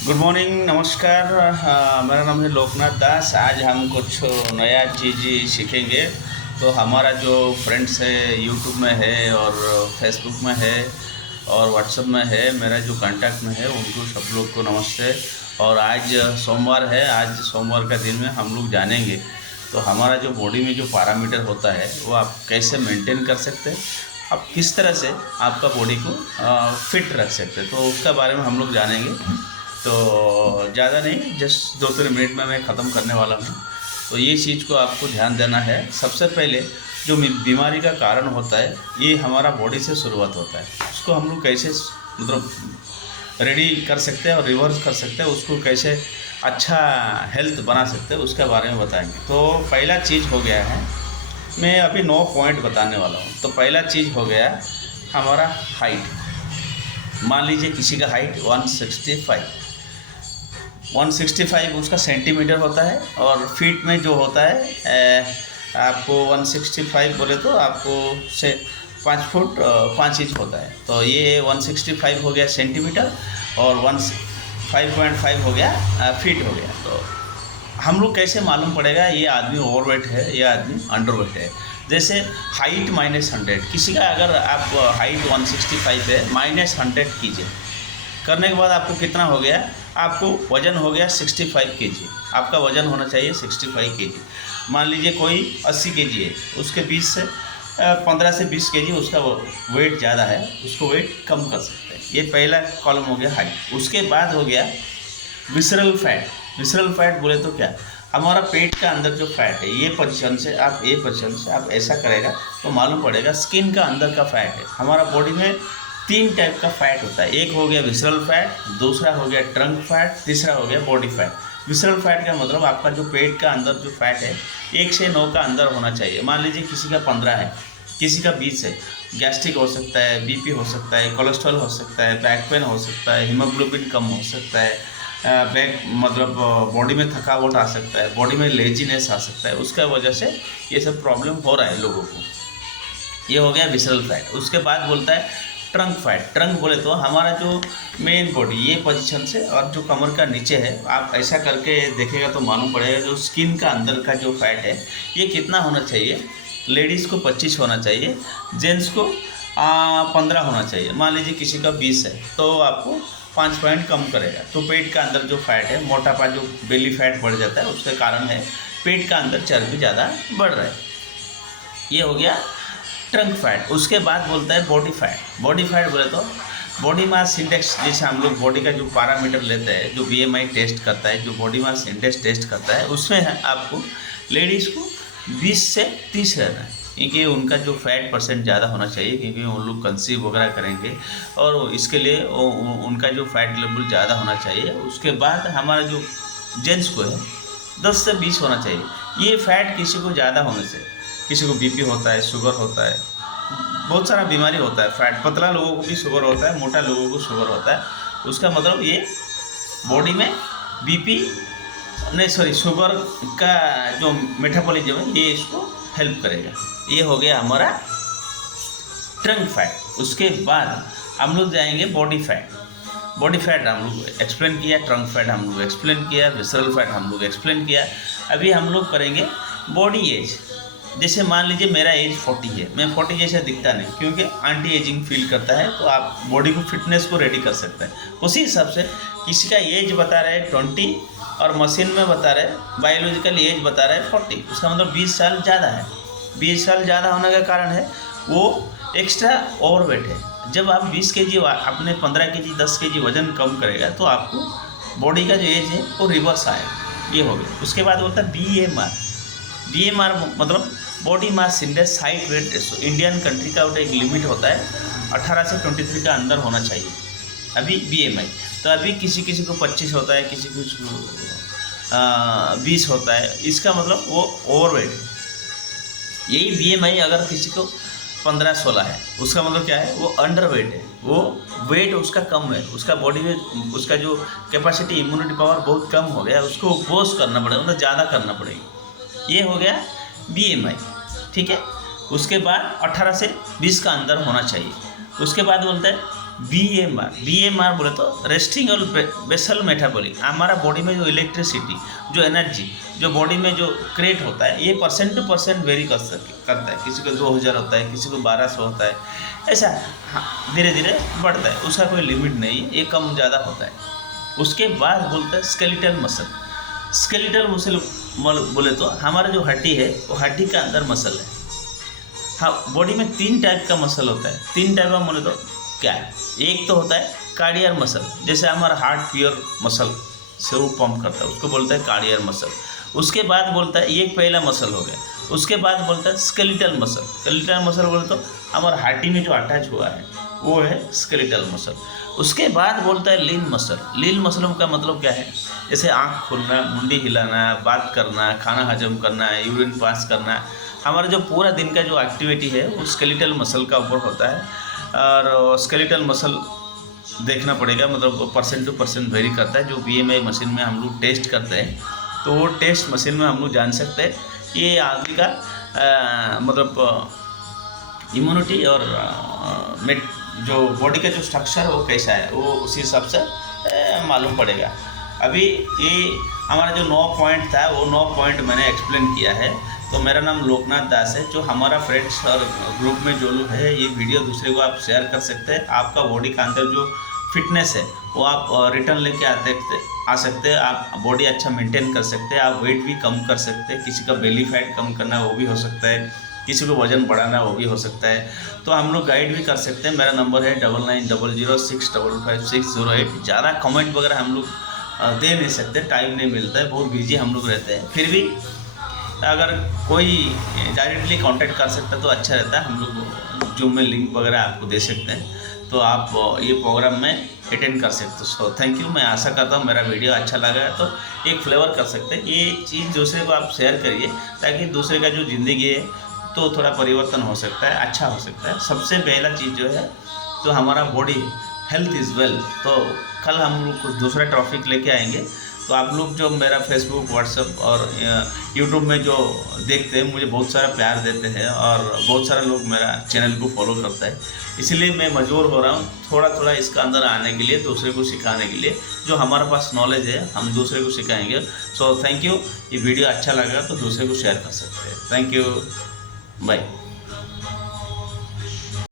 Good morning, नमस्कार। मेरा नाम है लोकनाथ दास। आज हम कुछ नया चीज़ सीखेंगे। तो हमारा जो फ्रेंड्स है यूट्यूब में है और फेसबुक में है और व्हाट्सएप में है, मेरा जो कांटेक्ट में है उनको सब लोग को नमस्ते। और आज सोमवार है, आज सोमवार का दिन में हम लोग जानेंगे तो हमारा जो बॉडी में जो पैरामीटर होता है वो आप कैसे मेंटेन कर सकते हैं, आप किस तरह से आपका बॉडी को फिट रख सकते हैं, तो उसका बारे में हम लोग जानेंगे। तो ज़्यादा नहीं, जस्ट 2-3 मिनट में मैं ख़त्म करने वाला हूँ। तो ये चीज़ को आपको ध्यान देना है। सबसे पहले जो बीमारी का कारण होता है ये हमारा बॉडी से शुरुआत होता है। उसको हम लोग कैसे मतलब रेडी कर सकते हैं और रिवर्स कर सकते हैं, उसको कैसे अच्छा हेल्थ बना सकते हैं उसके बारे में बताएंगे। तो पहला चीज़ हो गया है, मैं अभी 9 पॉइंट बताने वाला हूँ। तो पहला चीज़ हो गया हमारा हाइट। मान लीजिए किसी का हाइट 165 उसका सेंटीमीटर होता है और फीट में जो होता है आपको 165 बोले तो आपको से 5 फुट 5 इंच होता है। तो ये 165 हो गया सेंटीमीटर और 5.5 हो गया फीट हो गया। तो हम लोग कैसे मालूम पड़ेगा ये आदमी ओवरवेट है या आदमी अंडरवेट है? जैसे हाइट -100, किसी का अगर आप हाइट 165 है, -100 कीजिए, करने के बाद आपको कितना हो गया, आपको वज़न हो गया 65 केजी। आपका वज़न होना चाहिए 65 केजी। मान लीजिए कोई 80 केजी है, उसके 15 से 20 केजी उसका वेट ज़्यादा है, उसको वेट कम कर सकते हैं। ये पहला कॉलम हो गया हाइट। उसके बाद हो गया विसरल फैट। विसरल फैट बोले तो क्या, हमारा पेट का अंदर जो फैट है, ये पोजीशन से आप ऐसा करेगा तो मालूम पड़ेगा स्किन का अंदर का फैट है। हमारा बॉडी में 3 टाइप का फैट होता है। एक हो गया विसरल फैट, दूसरा हो गया ट्रंक फैट, तीसरा हो गया बॉडी फैट। विसरल फैट का मतलब आपका जो पेट का अंदर जो फैट है 1 से 9 का अंदर होना चाहिए। मान लीजिए किसी का 15 है, किसी का 20 है। गैस्ट्रिक हो सकता है, बीपी हो सकता है, कोलेस्ट्रॉल हो सकता है, बैक पेन हो सकता है, हीमोग्लोबिन कम हो सकता है, बैक मतलब बॉडी में थकावट आ सकता है, बॉडी में लेजीनेस आ सकता है। उसका वजह से ये सब प्रॉब्लम हो रहा है लोगों को। ये हो गया विसरल फैट। उसके बाद बोलता है ट्रंक फैट। ट्रंक बोले तो हमारा जो मेन बॉडी ये पोजीशन से और जो कमर का नीचे है, आप ऐसा करके देखेगा तो मालूम पड़ेगा जो स्किन का अंदर का जो फैट है ये कितना होना चाहिए। लेडीज़ को 25 होना चाहिए, जेंट्स को 15 होना चाहिए। मान लीजिए किसी का 20 है तो आपको 5 पॉइंट कम करेगा। तो पेट का अंदर जो फैट है, मोटापा जो बेली फैट बढ़ जाता है उसके कारण है पेट का अंदर चर्बी ज़्यादा बढ़ रहा है। ये हो गया ट्रंक फैट। उसके बाद बोलता है बॉडी फैट। बॉडी फैट बोले तो बॉडी मास इंडेक्स, जैसे हम लोग बॉडी का जो पैरामीटर लेते हैं, जो BMI टेस्ट करता है, जो बॉडी मास इंडेक्स टेस्ट करता है, उसमें है आपको लेडीज़ को 20 से 30 रहना है, क्योंकि उनका जो फैट परसेंट ज़्यादा होना चाहिए, क्योंकि वो लोग कंसीव वगैरह करेंगे और इसके लिए उनका जो फैट लेवल ज़्यादा होना चाहिए। उसके बाद हमारा जो जेंट्स को है 10 से 20 होना चाहिए। ये फैट किसी को ज़्यादा होने से, किसी को बीपी होता है, शुगर होता है, बहुत सारा बीमारी होता है। फैट पतला लोगों को भी शुगर होता है, मोटा लोगों को शुगर होता है। उसका मतलब ये बॉडी में बीपी नहीं सॉरी शुगर का जो मेटाबॉलिज्म है ये इसको हेल्प करेगा। ये हो गया हमारा ट्रंक फैट। उसके बाद हम लोग जाएंगे बॉडी फैट। बॉडी फैट हम लोग एक्सप्लेन किया, ट्रंक फैट हम लोग एक्सप्लेन किया, विसरल फैट हम लोग एक्सप्लेन किया। अभी हम लोग करेंगे बॉडी एज। जैसे मान लीजिए मेरा एज 40 है, मैं 40 जैसा दिखता नहीं, क्योंकि एंटी एजिंग फील करता है, तो आप बॉडी को फिटनेस को रेडी कर सकते हैं। उसी हिसाब से किसी का एज बता रहे हैं 20 और मशीन में बता रहे बायोलॉजिकल एज बता रहे हैं 40, उसका मतलब 20 साल ज़्यादा है। 20 साल ज़्यादा होने का कारण है वो एक्स्ट्रा ओवरवेट है। जब आप 20 केजी अपने 15 केजी 10 केजी वजन कम करेगा तो आपको बॉडी का जो एज है वो रिवर्स आएगा। ये हो गया। उसके बाद बोलता है BMR मतलब body mass index height weight ratio. Indian country का एक लिमिट होता है 18 से 23 का अंदर होना चाहिए अभी BMI। तो अभी किसी किसी को 25 होता है, किसी को 20 होता है। इसका मतलब वो ओवरवेट है। यही BMI अगर किसी को 15-16 है, उसका मतलब क्या है, वो अंडरवेट है, वो वेट उसका कम है, उसका बॉडी में उसका जो कैपेसिटी इम्यूनिटी पावर बहुत कम हो गया, उसको पोस्ट करना पड़ेगा, मतलब ज़्यादा करना पड़ेगा। ये हो गया BMI, ठीक है। उसके बाद 18 से 20 का अंदर होना चाहिए। उसके बाद बोलते हैं BMR बोले तो रेस्टिंग और बेसल मेटाबॉलिक, हमारा बॉडी में जो इलेक्ट्रिसिटी, जो एनर्जी जो बॉडी में जो क्रिएट होता है, ये परसेंट टू परसेंट वेरी करता है। किसी को 2000 होता है, किसी को 1200 होता है, ऐसा धीरे धीरे बढ़ता है, उसका कोई लिमिट नहीं है, ये कम ज़्यादा होता है। उसके बाद बोलते हैं स्केलेटल मसल। स्केलेटल मसल बोले तो हमारा जो हड्डी है वो हड्डी का अंदर मसल है। हाँ, बॉडी में 3 टाइप का मसल होता है। 3 टाइप का बोले तो क्या है? एक तो होता है कार्डियल मसल, जैसे हमारा हार्ट प्योर मसल से वो पंप करता है, उसको बोलता है कार्डियल मसल। उसके बाद बोलता है, ये पहला मसल हो गया। उसके बाद बोलता है स्केलेटल मसल। स्केलेटल मसल बोले तो हमारा हड्डी में जो अटैच हुआ है वो है स्केलेटल मसल। उसके बाद बोलता है लीन मसल। लीन मसलों का मतलब क्या है? जैसे आँख खोलना, मुंडी हिलाना, बात करना, खाना हजम करना, यूरिन पास करना, हमारा जो पूरा दिन का जो एक्टिविटी है वो स्केलेटल मसल का ऊपर होता है। और स्केलेटल मसल देखना पड़ेगा, मतलब परसेंट टू परसेंट वेरी करता है। जो BMI मशीन में हम लोग टेस्ट करते हैं, तो वो टेस्ट मशीन में हम लोग जान सकते हैं ये आदमी का मतलब इम्यूनिटी और जो बॉडी का जो स्ट्रक्चर है वो कैसा है, वो उसी हिसाब से मालूम पड़ेगा। अभी ये हमारा जो 9 पॉइंट था वो 9 पॉइंट मैंने एक्सप्लेन किया है। तो मेरा नाम लोकनाथ दास है। जो हमारा फ्रेंड्स और ग्रुप में जो लोग हैं, ये वीडियो दूसरे को आप शेयर कर सकते हैं। आपका बॉडी का अंदर जो फिटनेस है वो आप रिटर्न लेके आ सकते हैं। आप बॉडी अच्छा मेंटेन कर सकते हैं, आप वेट भी कम कर सकते हैं। किसी का बेली फैट कम करना है वो भी हो सकता है, किसी को वजन बढ़ाना वो भी हो सकता है। तो हम लोग गाइड भी कर सकते हैं। मेरा नंबर है 9900655608। ज़्यादा कमेंट वगैरह हम लोग दे नहीं सकते, टाइम नहीं मिलता है, बहुत बिजी हम लोग रहते हैं। फिर भी अगर कोई डायरेक्टली कांटेक्ट कर सकता है तो अच्छा रहता है। हम लोग जूम में लिंक वगैरह आपको दे सकते हैं, तो आप ये प्रोग्राम में अटेंड कर सकते हो। सो थैंक यू। मैं आशा करता हूँ मेरा वीडियो अच्छा लगा है तो एक फ्लेवर कर सकते हैं। ये चीज़ दूसरे को आप शेयर करिए, ताकि दूसरे का जो ज़िंदगी है तो थोड़ा परिवर्तन हो सकता है, अच्छा हो सकता है। सबसे पहला चीज़ जो है तो हमारा बॉडी हेल्थ इज़ वेल। तो कल हम लोग कुछ दूसरा टॉपिक लेके आएंगे। तो आप लोग जो मेरा फेसबुक, व्हाट्सएप और यूट्यूब में जो देखते हैं, मुझे बहुत सारा प्यार देते हैं और बहुत सारे लोग मेरा चैनल को फॉलो करता है। इसलिए मैं मजबूर हो रहा हूँ थोड़ा थोड़ा इसका अंदर आने के लिए, दूसरे को सिखाने के लिए। जो हमारे पास नॉलेज है हम दूसरे को सिखाएंगे। So thank you. ये वीडियो अच्छा लगा तो दूसरे को शेयर कर सकते हैं। Thank you, bye.